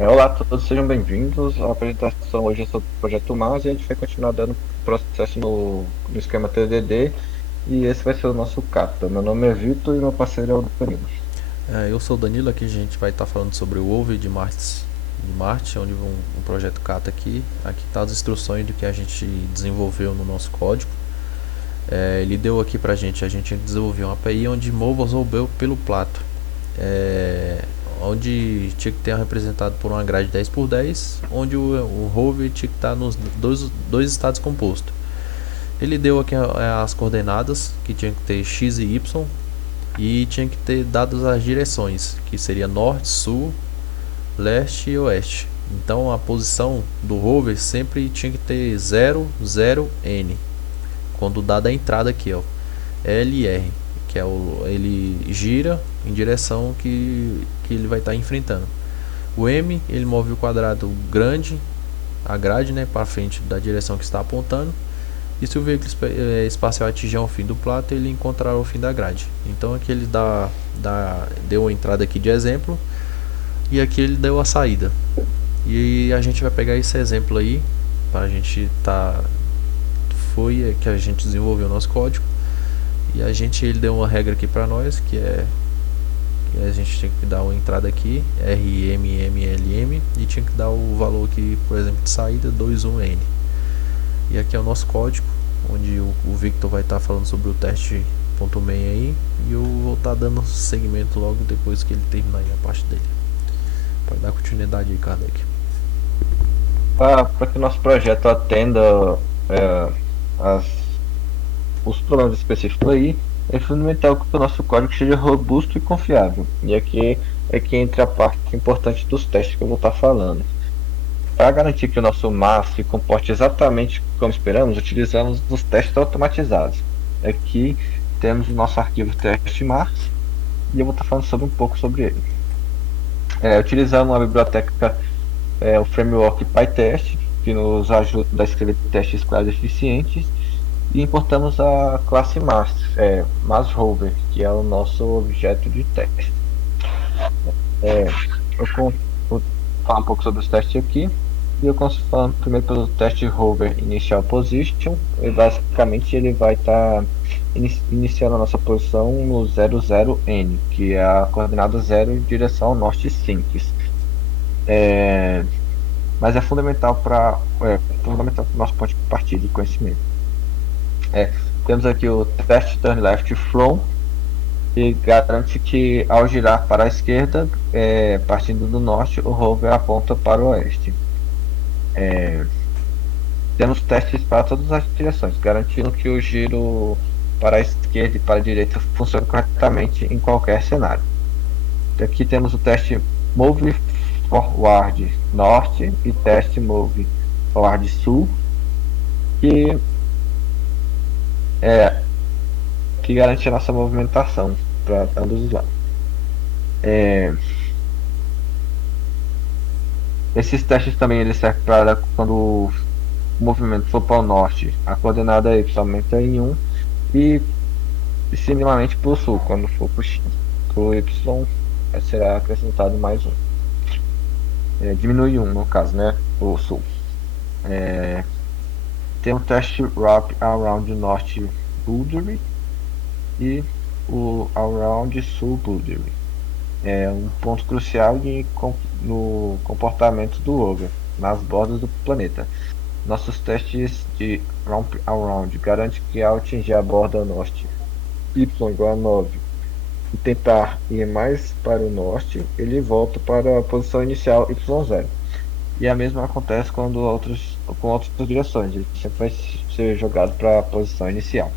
Olá a todos, sejam bem-vindos. A apresentação hoje é sobre o Projeto Mars e a gente vai continuar dando processo no esquema TDD e esse vai ser o nosso CAPTA. Meu nome é Vitor e meu parceiro é o Danilo. Eu sou o Danilo, aqui a gente vai estar falando sobre o Over de Marte, onde um projeto Kata aqui. Aqui está as instruções do que a gente desenvolveu no nosso código. Ele deu aqui pra a gente desenvolveu uma API onde mova resolveu pelo plato. É, onde tinha que ter representado por uma grade 10 por 10, onde o rover tinha que estar nos dois estados compostos. Ele deu aqui as coordenadas, que tinha que ter x e y, e tinha que ter dados as direções, que seria norte, sul, leste e oeste. Então a posição do rover sempre tinha que ter 0, 0, N. Quando dada a entrada aqui, ó, L e R, que é ele gira em direção que ele vai estar enfrentando. O M, ele move o quadrado grande, a grade, né, para frente da direção que está apontando. E se o veículo espacial atingir o fim do plato, ele encontrará o fim da grade. Então aqui ele deu a entrada aqui de exemplo e aqui ele deu a saída. E a gente vai pegar esse exemplo aí para a gente foi que a gente desenvolveu o nosso código e ele deu uma regra aqui para nós que a gente tinha que dar uma entrada aqui RMMLM e tinha que dar o valor aqui, por exemplo, de saída 21N. E aqui é o nosso código, onde o Victor vai estar falando sobre o teste.main aí, e eu vou estar dando segmento logo depois que ele terminar aí a parte dele. Pode dar continuidade aí, Kardec. Para que o nosso projeto atenda é, as- os problemas específicos aí, é fundamental que o nosso código seja robusto e confiável. E aqui é que entra a parte importante dos testes que eu vou estar falando. Para garantir que o nosso MAS se comporte exatamente como esperamos, utilizamos os testes automatizados. Aqui temos o nosso arquivo teste MAS e eu vou estar falando sobre um pouco sobre ele. Utilizamos a biblioteca, o framework PyTest, que nos ajuda a escrever testes claros e eficientes, e importamos a classe MAS, MASRover, que é o nosso objeto de teste. É, vou falar um pouco sobre os testes aqui. E eu começo falando primeiro pelo teste Rover Initial Position. E basicamente ele vai estar iniciando a nossa posição no 00N, que é a coordenada 0 em direção ao norte simples. É, mas fundamental para o nosso ponto de partida de conhecimento. É, temos aqui o teste Turn Left From, que garante que ao girar para a esquerda, partindo do norte, o rover aponta para o oeste. Temos testes para todas as direções, garantindo que o giro para a esquerda e para a direita funcione corretamente em qualquer cenário. Aqui temos o teste Move Forward Norte e teste Move Forward Sul, que, é, que garante a nossa movimentação para ambos os lados. É, esses testes também eles servem para quando o movimento for para o norte, a coordenada y aumenta em 1 e similarmente para o sul, quando for para o y será acrescentado mais um. Diminui um no caso, né? O sul. Tem o teste Wrap Around North Boundary e o Around Sul Boundary. É um ponto crucial no comportamento do rover nas bordas do planeta. Nossos testes de Wrap Around garantem que ao atingir a borda norte y igual a 9 e tentar ir mais para o norte, ele volta para a posição inicial y0. E a mesma acontece com outras direções, ele sempre vai ser jogado para a posição inicial.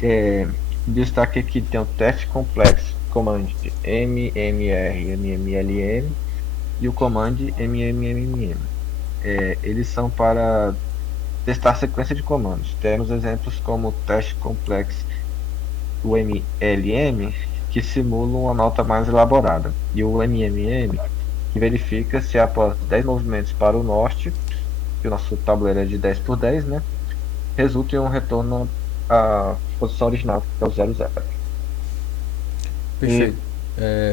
É, destaque aqui tem o teste complexo command MMR e o command MMMM. Eles são para testar a sequência de comandos. Temos exemplos como o teste complexo o MLM, que simula uma nota mais elaborada, e o MMM, que verifica se após 10 movimentos para o norte, que o nosso tabuleiro é de 10 por 10, né, resulta em um retorno à posição original, que é o 00. E Perfeito.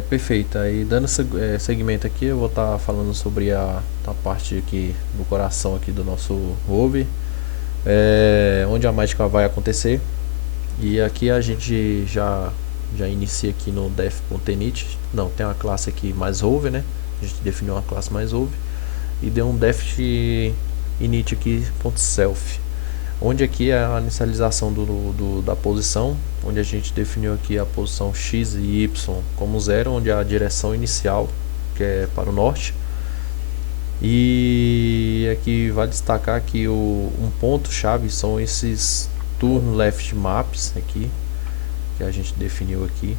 Perfeito. Aí dando segmento aqui, eu vou estar falando sobre a parte aqui do coração aqui do nosso rover, onde a mágica vai acontecer. E aqui a gente já inicia aqui no def.init. Não, tem uma classe aqui mais rover, né? A gente definiu uma classe mais rover e deu um def init aqui .self, onde aqui é a inicialização da posição, onde a gente definiu aqui a posição x e y como 0, onde é a direção inicial, que é para o norte. E aqui vale destacar que um ponto chave são esses turn left maps aqui, que a gente definiu aqui.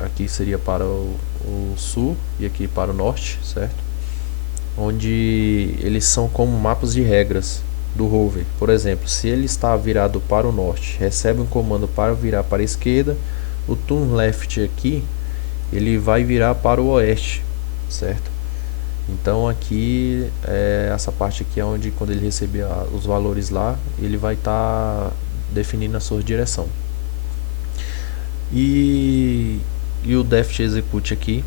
Aqui seria para o sul e aqui para o norte, certo? Onde eles são como mapas de regras do rover. Por exemplo, se ele está virado para o norte, recebe um comando para virar para a esquerda, o turn left aqui ele vai virar para o oeste, certo? Então aqui essa parte aqui é onde, quando ele receber os valores lá, ele vai estar definindo a sua direção. E o def execute aqui,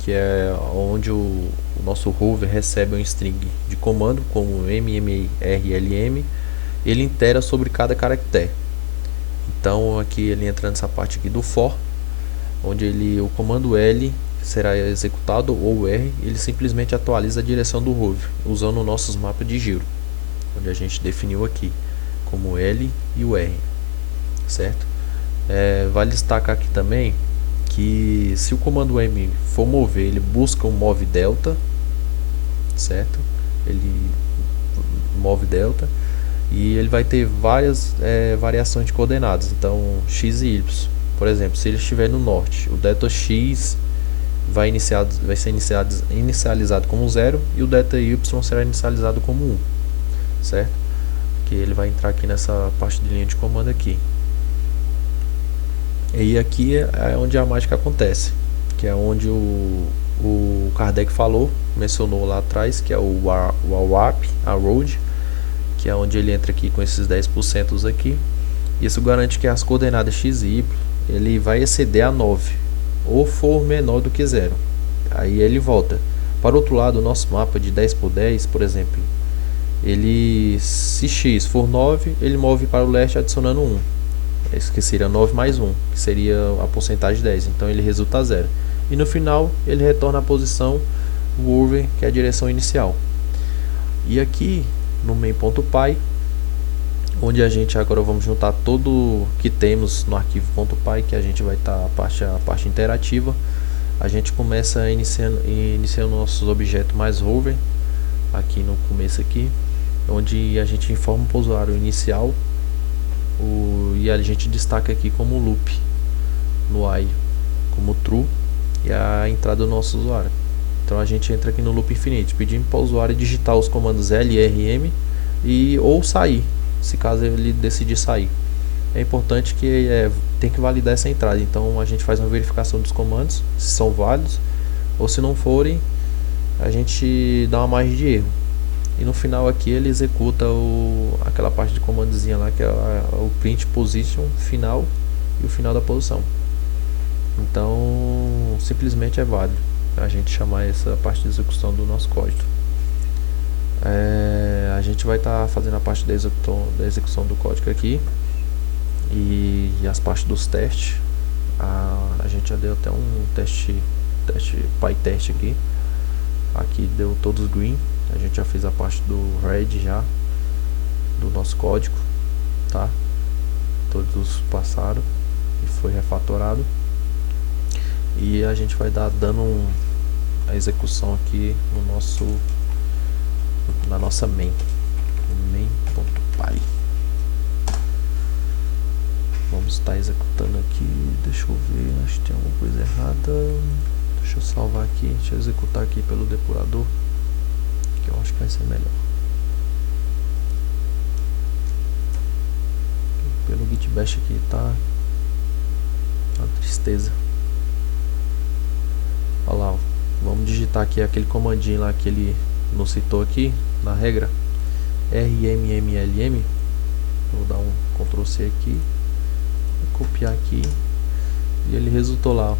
que é onde o nosso rover recebe um string de comando como mmrlm, ele itera sobre cada caractere. Então aqui ele entra nessa parte aqui do for, onde o comando L será executado, ou R, ele simplesmente atualiza a direção do rover usando nossos mapas de giro, onde a gente definiu aqui como L e o R, certo? Vale destacar aqui também que se o comando M for mover, ele busca um move delta, certo? Ele move delta e ele vai ter várias variações de coordenadas, então x e y. Por exemplo, se ele estiver no norte, o delta x vai ser inicializado como 0 e o delta y será inicializado como 1, certo? Que ele vai entrar aqui nessa parte de linha de comando aqui. E aqui é onde a mágica acontece, que é onde o Kardec mencionou lá atrás, que é o warp, a road, que é onde ele entra aqui com esses 10% aqui. Isso garante que as coordenadas x e y ele vai exceder a 9 ou for menor do que 0. Aí ele volta. Para o outro lado, o nosso mapa de 10 por 10, por exemplo, se x for 9, ele move para o leste adicionando 1. Que seria 9 mais 1, que seria a porcentagem 10, então ele resulta 0. E no final ele retorna à posição rover, que é a direção inicial. E aqui no main.py, onde a gente agora vamos juntar tudo que temos no arquivo .py, que a gente vai estar a parte interativa. A gente começa iniciando nossos objetos mais rover, aqui no começo aqui, onde a gente informa para o usuário inicial, e a gente destaca aqui como loop no while como true e a entrada do nosso usuário. Então a gente entra aqui no loop infinite, pedindo para o usuário digitar os comandos L e RM ou sair, se caso ele decidir sair. É importante que tem que validar essa entrada, então a gente faz uma verificação dos comandos, se são válidos, ou se não forem, a gente dá uma margem de erro. E no final aqui ele executa aquela parte de comandozinha lá, que é o print position final e o final da posição. Então simplesmente é válido a gente chamar essa parte de execução do nosso código. A gente vai estar fazendo a parte da execução do código aqui e as partes dos testes. A gente já deu até um teste PyTest aqui. Aqui deu todos green. A gente já fez a parte do red já do nosso código, tá? Todos passaram e foi refatorado. E a gente vai dando a execução aqui na nossa main.py. Vamos estar executando aqui. Deixa eu ver, acho que tem alguma coisa errada. Deixa eu salvar aqui, deixa eu executar aqui pelo depurador, que eu acho que vai ser melhor. Pelo git bash aqui tá uma tristeza. Olha lá, ó. Vamos digitar aqui aquele comandinho lá que ele nos citou aqui na regra, rmmlm. Vou dar um Ctrl C aqui, vou copiar aqui E ele resultou lá.